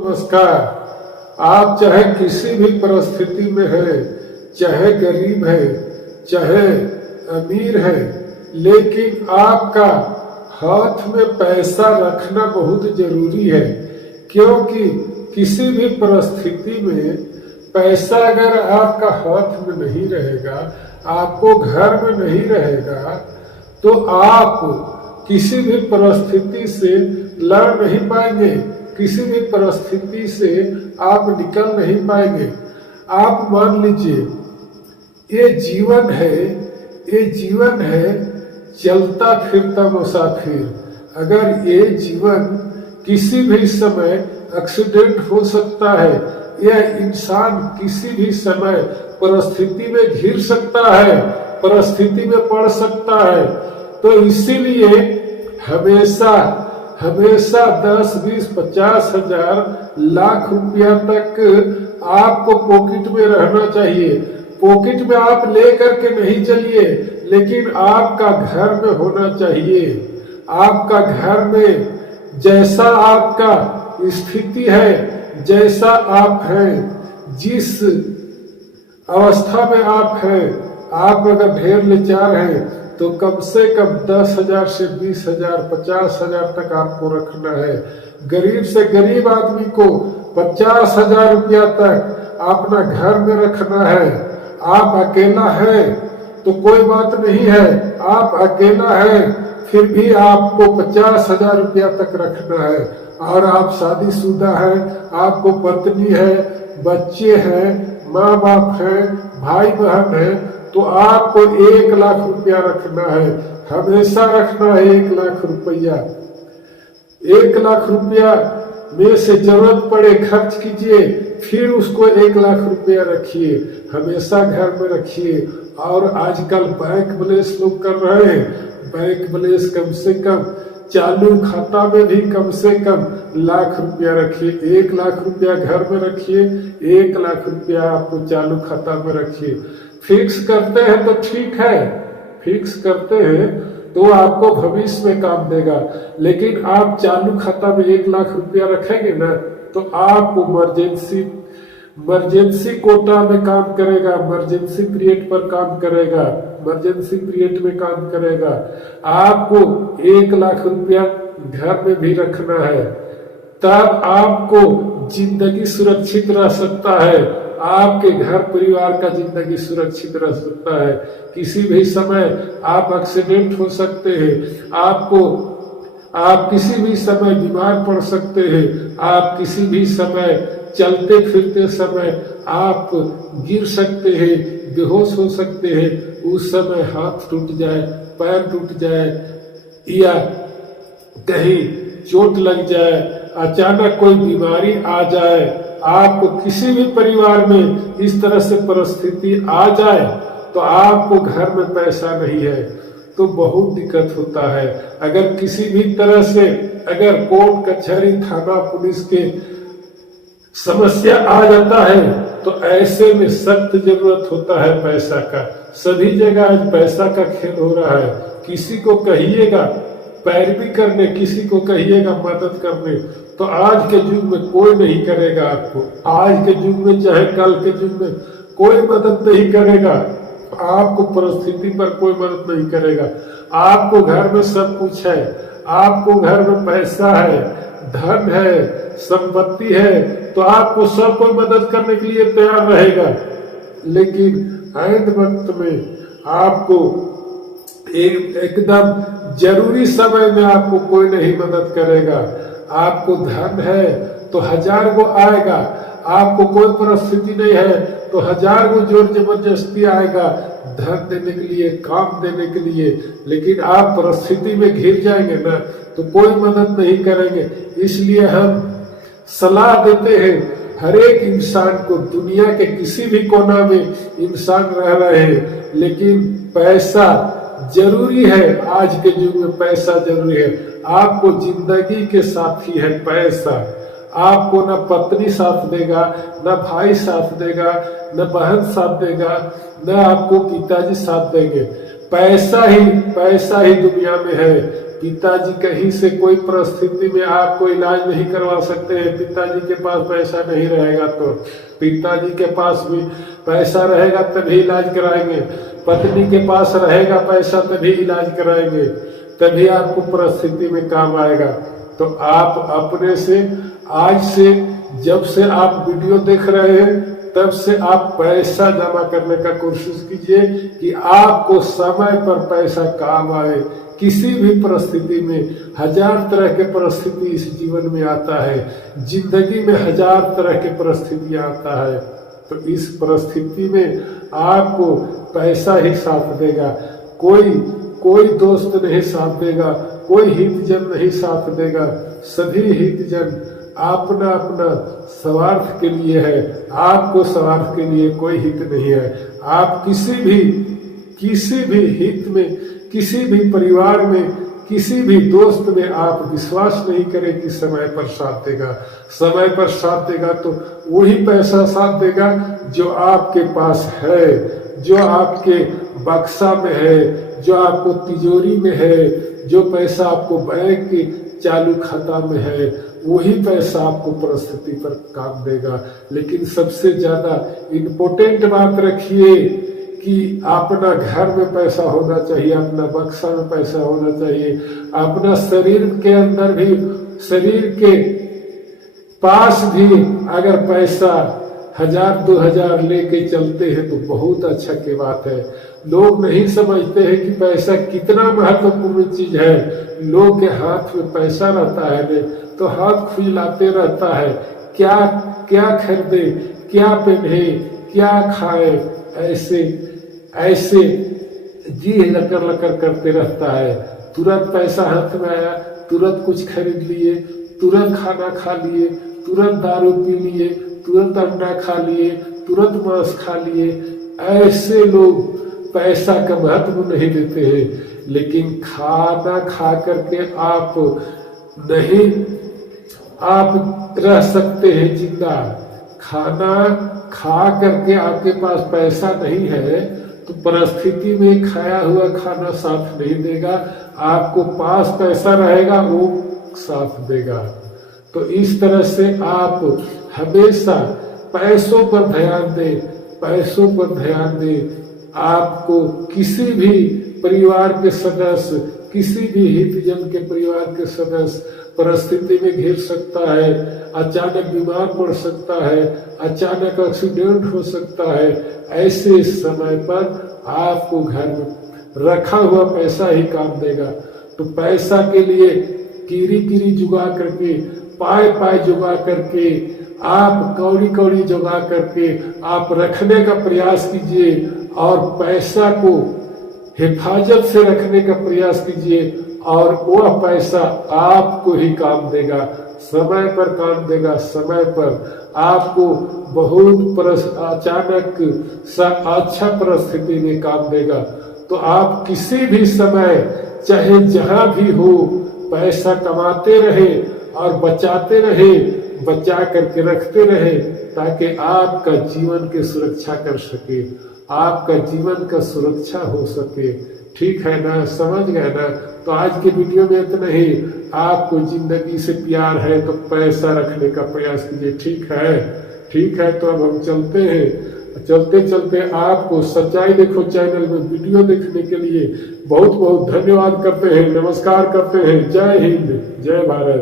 नमस्कार। आप चाहे किसी भी परिस्थिति में है, चाहे गरीब है, चाहे अमीर है, लेकिन आपका हाथ में पैसा रखना बहुत जरूरी है। क्योंकि किसी भी परिस्थिति में पैसा अगर आपका हाथ में नहीं रहेगा, आपको घर में नहीं रहेगा, तो आप किसी भी परिस्थिति से लड़ नहीं पाएंगे, किसी भी परिस्थिति से आप निकल नहीं पाएंगे। आप मान लीजिए ये जीवन है चलता फिरता मुसाफिर। अगर ये जीवन किसी भी समय एक्सीडेंट हो सकता है, यह इंसान किसी भी समय परिस्थिति में घिर सकता है, परिस्थिति में पड़ सकता है। तो इसीलिए हमेशा 10, 20, 50 हजार, लाख रुपया तक आपको पॉकेट में रहना चाहिए। पॉकेट में आप ले करके नहीं चलिए, लेकिन आपका घर में होना चाहिए। आपका घर में जैसा आपका स्थिति है, जैसा आप हैं, जिस अवस्था में आप हैं, आप अगर ढेर लाचार हैं तो कम से कम 10,000 से 20,000, 50,000 तक आपको रखना है। गरीब से गरीब आदमी को 50,000 रुपया तक अपना घर में रखना है। आप अकेला है तो कोई बात नहीं है, आप अकेला है फिर भी आपको 50,000 रुपया तक रखना है। और आप शादीशुदा है, आपको पत्नी है, बच्चे हैं, माँ बाप है, भाई बहन है, तो आपको 1 लाख रुपया रखना है। हमेशा रखना है 1 लाख रुपया। 1 लाख रुपया में से जरूरत पड़े खर्च कीजिए, फिर उसको 1 लाख रुपया रखिए, हमेशा घर में रखिए। और आजकल बैंक बैलेंस लोग कर रहे हैं, बैंक बैलेंस कम से कम चालू खाता में भी कम से कम लाख रुपया रखिए। 1 लाख रुपया घर में रखिए, 1 लाख रुपया आपको चालू खाता में रखिए। फिक्स करते हैं तो ठीक है, फिक्स करते हैं तो आपको भविष्य में काम देगा। लेकिन आप चालू खाता में 1 लाख रुपया रखेंगे ना, तो आपको इमरजेंसी कोटा में काम करेगा, इमरजेंसी पीरियड पर काम करेगा, इमरजेंसी पीरियड में काम करेगा। आपको 1 लाख रुपया घर में भी रखना है, तब आपको जिंदगी सुरक्षित रह सकता है, आपके घर परिवार का जिंदगी सुरक्षित रह सकता है। किसी भी समय आप एक्सीडेंट हो सकते हैं, आप किसी भी समय बीमार पड़ सकते हैं, आप किसी भी समय चलते फिरते समय आप गिर सकते हैं, बेहोश हो सकते हैं। उस समय हाथ टूट जाए, पैर टूट जाए, या कहीं चोट लग जाए, अचानक कोई बीमारी आ जाए, आपको किसी भी परिवार में इस तरह से परिस्थिति आ जाए, तो आपको घर में पैसा नहीं है तो बहुत दिक्कत होता है। अगर किसी भी तरह से अगर कोर्ट कचहरी थाना पुलिस के समस्या आ जाता है, तो ऐसे में सख्त जरूरत होता है पैसा का। सभी जगह आज पैसा का खेल हो रहा है। किसी को कहिएगा पैरवी करने, किसी को कहिएगा मदद करने, तो आज के युग में कोई नहीं करेगा आपको। आज के युग में चाहे कल के युग में कोई मदद नहीं करेगा आपको, परिस्थिति पर कोई मदद नहीं करेगा। आपको घर में सब कुछ है, आपको घर में पैसा है, धन है, संपत्ति है, तो आपको सब कोई मदद करने के लिए तैयार रहेगा। लेकिन ऐन वक्त में आपको एकदम जरूरी समय में आपको कोई नहीं मदद करेगा। आपको धन है तो 1000 को आएगा, आपको कोई परिस्थिति नहीं है तो 1000 को जोर जबरदस्ती आएगा धन देने के लिए, काम देने के लिए। लेकिन आप परिस्थिति में घिर जाएंगे ना, तो कोई मदद नहीं करेंगे। इसलिए हम सलाह देते हैं हर एक इंसान को, दुनिया के किसी भी कोना में इंसान रह रहे हैं, लेकिन पैसा जरूरी है। आज के युग में पैसा जरूरी है। आपको जिंदगी के साथी है पैसा। आपको न पत्नी साथ देगा, न भाई साथ देगा, न बहन साथ देगा, न आपको पिताजी साथ देंगे। पैसा ही दुनिया में है। पिताजी कहीं से कोई परिस्थिति में आपको इलाज नहीं करवा सकते हैं, पिताजी के पास पैसा नहीं रहेगा तो पिताजी के पास भी पैसा रहेगा तभी इलाज कराएंगे, पत्नी के पास रहेगा पैसा तभी इलाज कराएंगे, तभी आपको परिस्थिति में काम आएगा। तो आप अपने से आज से, जब से आप वीडियो देख रहे हैं तब से आप पैसा जमा करने का कोशिश कीजिए कि आपको समय पर पैसा काम आए। किसी भी परिस्थिति में, हजार तरह के परिस्थिति इस जीवन में आता है, जिंदगी में हजार तरह के परिस्थितियां आता है, तो इस परिस्थिति में आपको पैसा ही साथ देगा। कोई दोस्त नहीं साथ देगा, कोई हितजन नहीं साथ देगा। सभी हितजन अपना अपना स्वार्थ के लिए है, आपको स्वार्थ के लिए कोई हित नहीं है। आप किसी भी हित में, किसी भी परिवार में, किसी भी दोस्त में आप विश्वास नहीं करें कि समय पर साथ देगा। समय पर साथ देगा तो वही पैसा साथ देगा जो आपके पास है, जो आपके बक्सा में है, जो आपको तिजोरी में है, जो पैसा आपको बैंक के चालू खाता में है, वही पैसा आपको परिस्थिति पर काम देगा। लेकिन सबसे ज्यादा इम्पोर्टेंट बात रखिए कि अपना घर में पैसा होना चाहिए, अपना बक्सा में पैसा होना चाहिए, अपना शरीर के अंदर भी, शरीर के पास भी अगर पैसा 1000-2000 लेके चलते हैं तो बहुत अच्छा की बात है। लोग नहीं समझते हैं कि पैसा कितना महत्वपूर्ण चीज है। लोग के हाथ में पैसा रहता है ने तो हाथ खुजलाते रहता है, क्या क्या खरीदे, क्या पहने, क्या खाए, ऐसे जी लकर लकर करते रहता है। तुरंत पैसा हाथ में आया, तुरंत कुछ खरीद लिए, तुरंत खाना खा लिए, तुरंत दारू पी लिए, तुरंत अंडा खा लिए, तुरंत मांस खा लिए। ऐसे लोग पैसा का महत्व नहीं देते हैं। लेकिन खाना खा करके आप रह सकते हैं जिंदा। खाना खा करके आपके पास पैसा नहीं है तो परिस्थिति में खाया हुआ खाना साथ नहीं देगा, आपको पास पैसा रहेगा वो साथ देगा। तो इस तरह से आप हमेशा पैसों पर ध्यान दें, पैसों पर ध्यान दें। आपको किसी भी परिवार के सदस्य, किसी भी हितजन के परिवार के सदस्य परिस्थिति में घिर सकता है, अचानक बीमार पड़ सकता है, अचानक एक्सीडेंट हो सकता है। ऐसे समय पर आपको घर में रखा हुआ पैसा ही काम देगा। तो पैसा के लिए कीरी जुगा करके, पाए जुगा करके, आप कौड़ी जुगा करके आप रखने का प्रयास कीजिए और पैसा को हिफाजत से रखने का प्रयास कीजिए और वह पैसा आपको ही काम देगा, समय पर काम देगा। समय पर आपको बहुत अचानक अच्छा परिस्थिति में काम देगा। तो आप किसी भी समय, चाहे जहां भी हो, पैसा कमाते रहे और बचाते रहे, बचा करके रखते रहे, ताकि आपका जीवन की सुरक्षा कर सके, आपका जीवन का सुरक्षा हो सके। ठीक है ना, समझ गए ना? तो आज के वीडियो में इतना ही। आपको जिंदगी से प्यार है तो पैसा रखने का प्रयास कीजिए। ठीक है। तो अब हम चलते हैं। चलते आपको सच्चाई देखो चैनल में वीडियो देखने के लिए बहुत बहुत धन्यवाद करते हैं, नमस्कार करते हैं। जय हिंद, जय भारत।